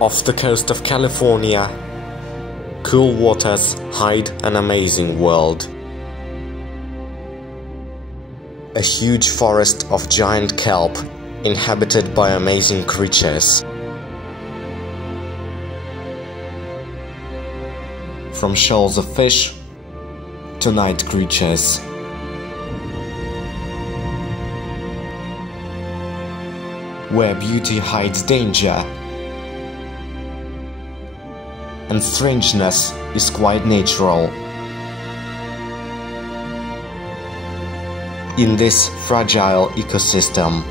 Off the coast of California, cool waters hide an amazing world. A huge forest of giant kelp, inhabited by amazing creatures. From shoals of fish to night creatures. Where beauty hides danger, and strangeness is quite natural. In this fragile ecosystem.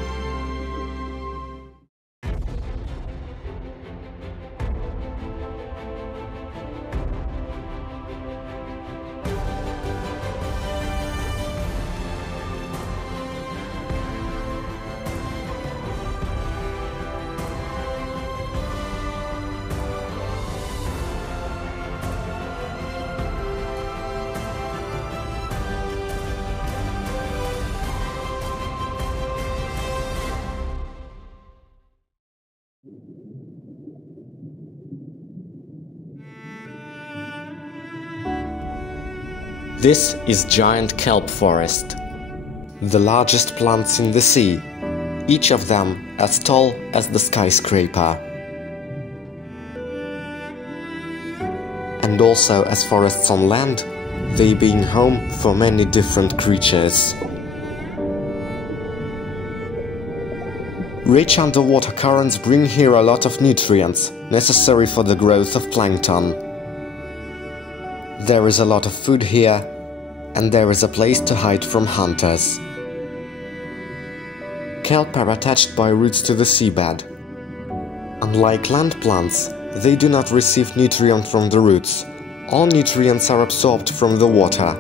This is giant kelp forest, the largest plants in the sea, each of them as tall as the skyscraper. And also as forests on land, they being home for many different creatures. Rich underwater currents bring here a lot of nutrients necessary for the growth of plankton. There is a lot of food here, and there is a place to hide from hunters. Kelp are attached by roots to the seabed. Unlike land plants, they do not receive nutrients from the roots. All nutrients are absorbed from the water.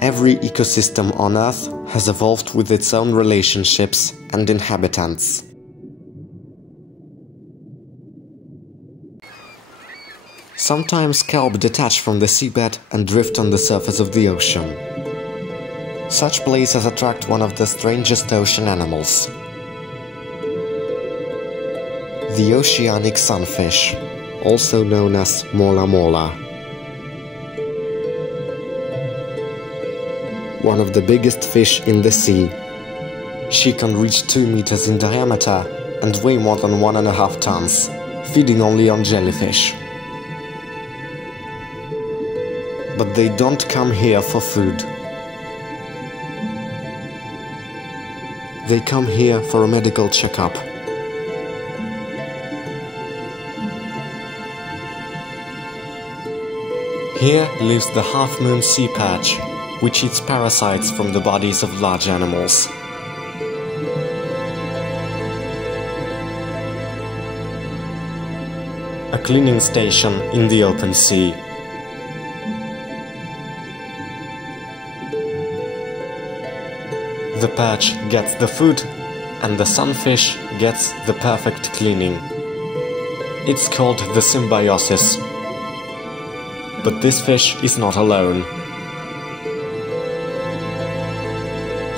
Every ecosystem on Earth has evolved with its own relationships and inhabitants. Sometimes kelp detach from the seabed and drift on the surface of the ocean. Such places attract one of the strangest ocean animals. The oceanic sunfish, also known as Mola. One of the biggest fish in the sea. She can reach 2 meters in diameter and weigh more than 1.5 tons, feeding only on jellyfish. But they don't come here for food. They come here for a medical checkup. Here lives the half-moon sea perch, which eats parasites from the bodies of large animals. A cleaning station in the open sea. The perch gets the food, and the sunfish gets the perfect cleaning. It's called the symbiosis. But this fish is not alone.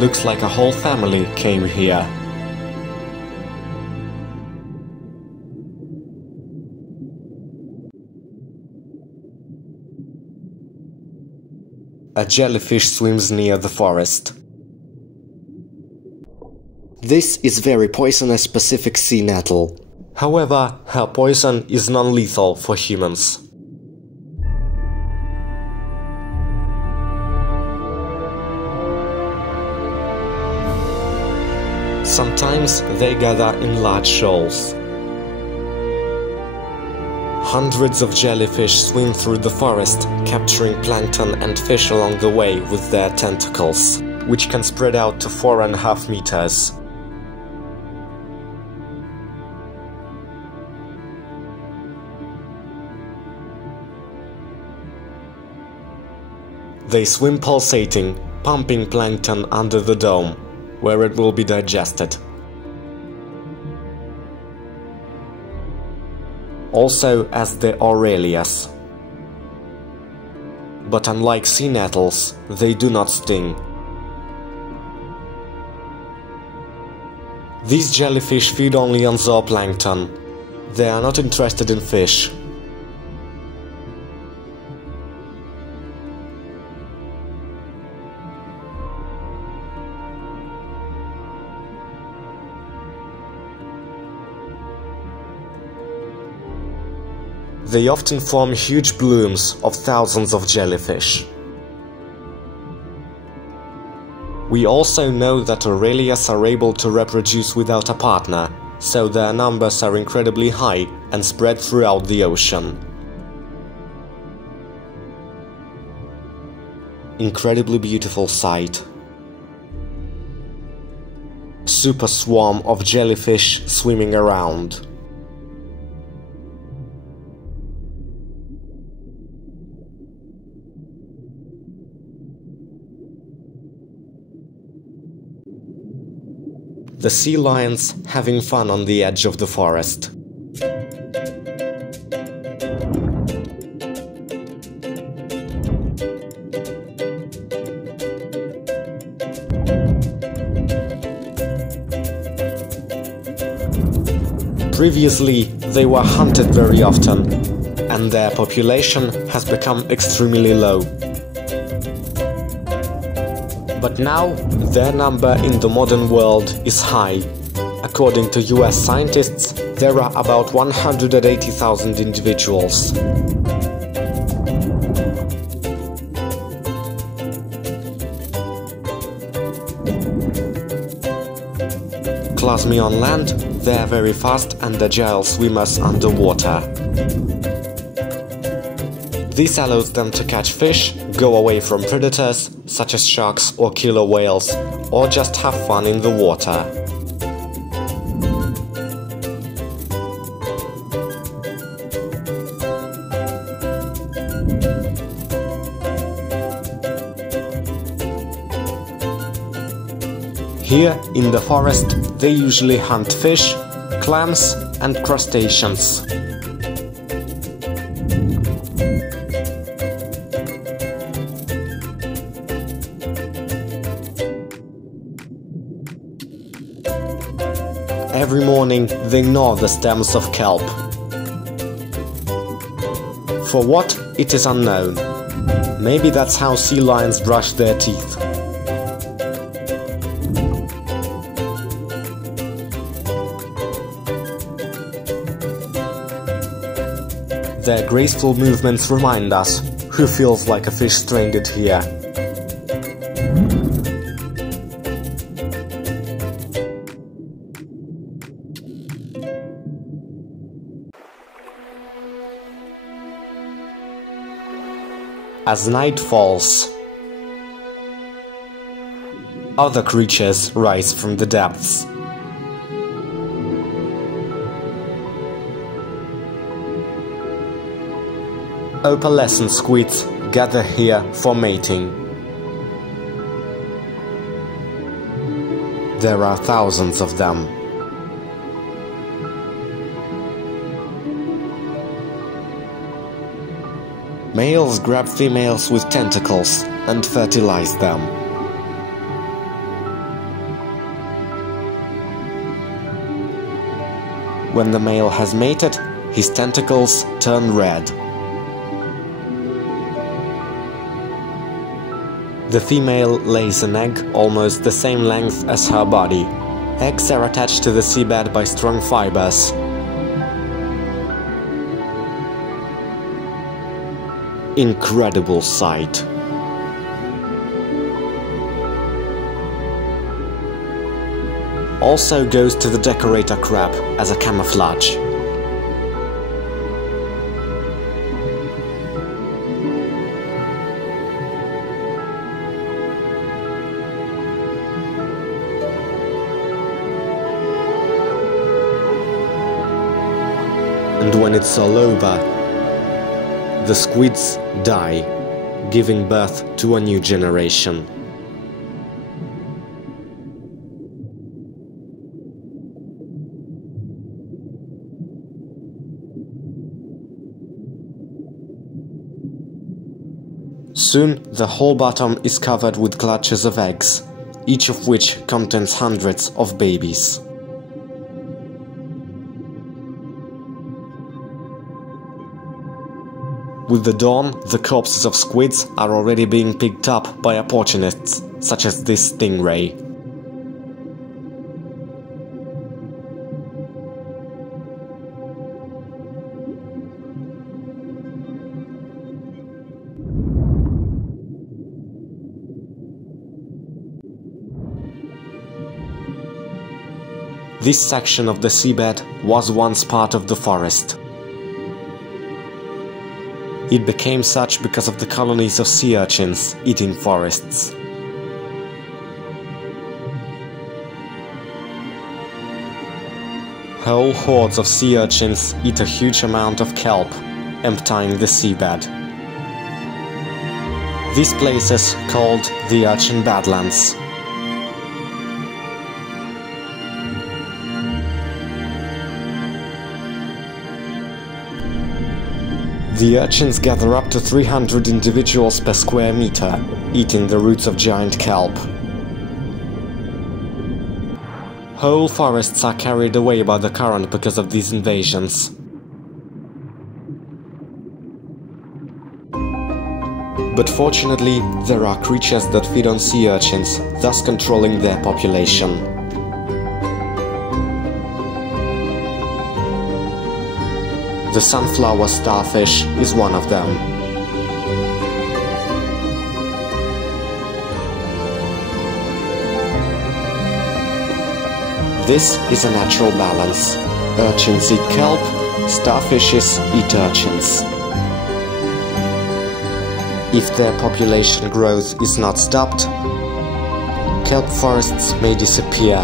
Looks like a whole family came here. A jellyfish swims near the forest. This is very poisonous Pacific sea nettle. However, her poison is non-lethal for humans. Sometimes they gather in large shoals. Hundreds of jellyfish swim through the forest, capturing plankton and fish along the way with their tentacles, which can spread out to 4.5 meters. They swim pulsating, pumping plankton under the dome, where it will be digested. Also as the Aurelius. But unlike sea nettles, they do not sting. These jellyfish feed only on zooplankton. They are not interested in fish. They often form huge blooms of thousands of jellyfish. We also know that Aurelias are able to reproduce without a partner, so their numbers are incredibly high and spread throughout the ocean. Incredibly beautiful sight. Super swarm of jellyfish swimming around. The sea lions having fun on the edge of the forest. Previously, they were hunted very often, and their population has become extremely low. But now, their number in the modern world is high. According to US scientists, there are about 180,000 individuals. Class me on land, they are very fast and agile swimmers underwater. This allows them to catch fish, go away from predators, such as sharks or killer whales, or just have fun in the water. Here, in the forest, they usually hunt fish, clams and crustaceans. Every morning they gnaw the stems of kelp. For what, it is unknown. Maybe that's how sea lions brush their teeth. Their graceful movements remind us, who feels like a fish stranded here? As night falls, other creatures rise from the depths. Opalescent squids gather here for mating. There are thousands of them. Males grab females with tentacles and fertilize them. When the male has mated, his tentacles turn red. The female lays an egg almost the same length as her body. Eggs are attached to the seabed by strong fibers. Incredible sight. Also goes to the decorator crab as a camouflage. And when it's all over, the squids die, giving birth to a new generation. Soon the whole bottom is covered with clutches of eggs, each of which contains hundreds of babies. With the dawn, the corpses of squids are already being picked up by opportunists, such as this stingray. This section of the seabed was once part of the forest. It became such because of the colonies of sea urchins eating forests. Whole hordes of sea urchins eat a huge amount of kelp, emptying the seabed. This place is called the Urchin Badlands. The urchins gather up to 300 individuals per square meter, eating the roots of giant kelp. Whole forests are carried away by the current because of these invasions. But fortunately, there are creatures that feed on sea urchins, thus controlling their population. The sunflower starfish is one of them. This is a natural balance. Urchins eat kelp, starfishes eat urchins. If their population growth is not stopped, kelp forests may disappear,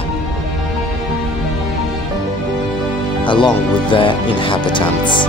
along with their inhabitants.